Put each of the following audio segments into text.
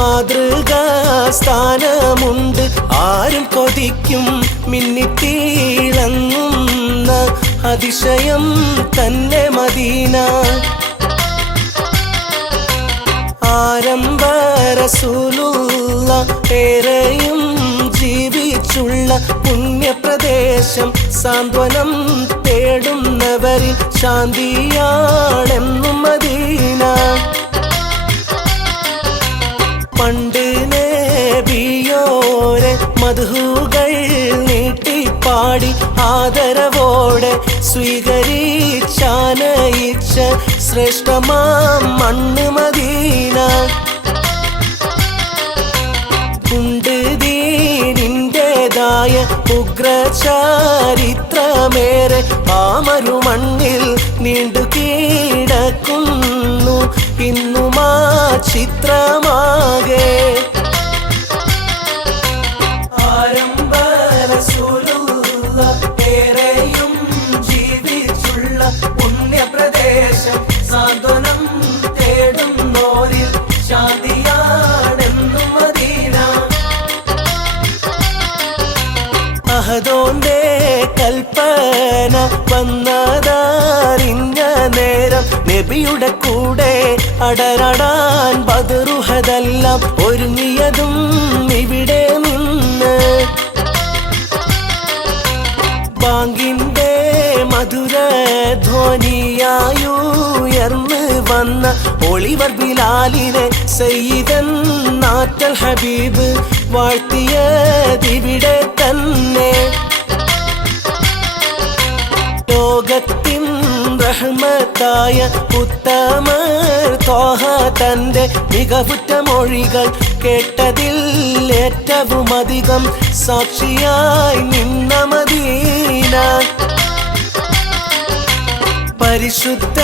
മാതൃകാ സ്ഥാനമുണ്ട്. ആരും കൊതിക്കും മിന്നിത്തിളങ്ങുന്ന അതിശയം തന്നെ മദീന. ആരംഭ റസൂലുള്ള ഏറെയും ജീവിച്ചുള്ള പുണ്യപ്രദേശം. സാന്ത്വനം തേടുന്നവരിൽ ശാന്തിയാണെന്നും മദീന. പണ്ട് നബിയോരെ മദ്ഹുകൾ നീട്ടിപ്പാടി ആദരവോടെ സ്വീകരിച്ചാനയിച്ച ശ്രേഷ്ഠമാം മണ്ണ് മദീന. ഉണ്ട് ദീനിൻ്റെതായ ഉഗ്രചാരിത്രമേറെ പാമരുമണ്ണിൽ നീണ്ടു കിടക്കുന്നു ഇന്നുമാ ചിത്രമാകെ. ആരംഭ റസൂലുള്ള ഏറെയും ജീവിച്ചുള്ള പുണ്യപ്രദേശം. സാന്ത്വനം തേടുന്നോരിൽ ശാന്തിയാണെന്നും മദീന. അഹദോന്റെ കൽപ്പന വന്നതറിഞ്ഞ നേരം നബിയുടെ കൂടെ അടരടാൻ ബദറുഹദെല്ലാം ഒരുങ്ങിയതും ഇവിടെ നിന്ന്. ബാങ്കിന്റെ മധുര ധ്വനിയായുയർന്ന് വന്ന ഒളിവർ ബിലാലിനെ സയ്യിദൻ നാറ്റൽ ഹബീബ് വാഴ്ത്തിയതിവിടെ തന്നെ. ലോകത്തിൻ റഹ്മത്തായ ഉത്തമർ ത്വാഹ തന്റെ മികവുറ്റ മൊഴികൾ കേട്ടതിൽ ഏറ്റവും അധികം സാക്ഷിയായി നിന്ന മദീന. പരിശുദ്ധ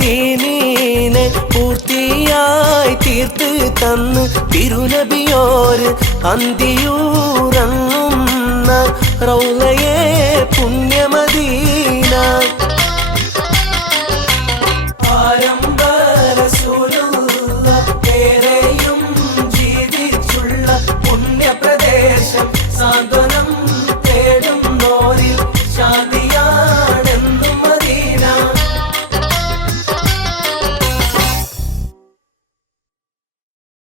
ദീനീനെ പൂർത്തിയായി തീർത്ത് തന്ന് തിരുനബിയോര് അന്തിയൂറങ്ങുന്ന റൗളയെ പുണ്യമദീന.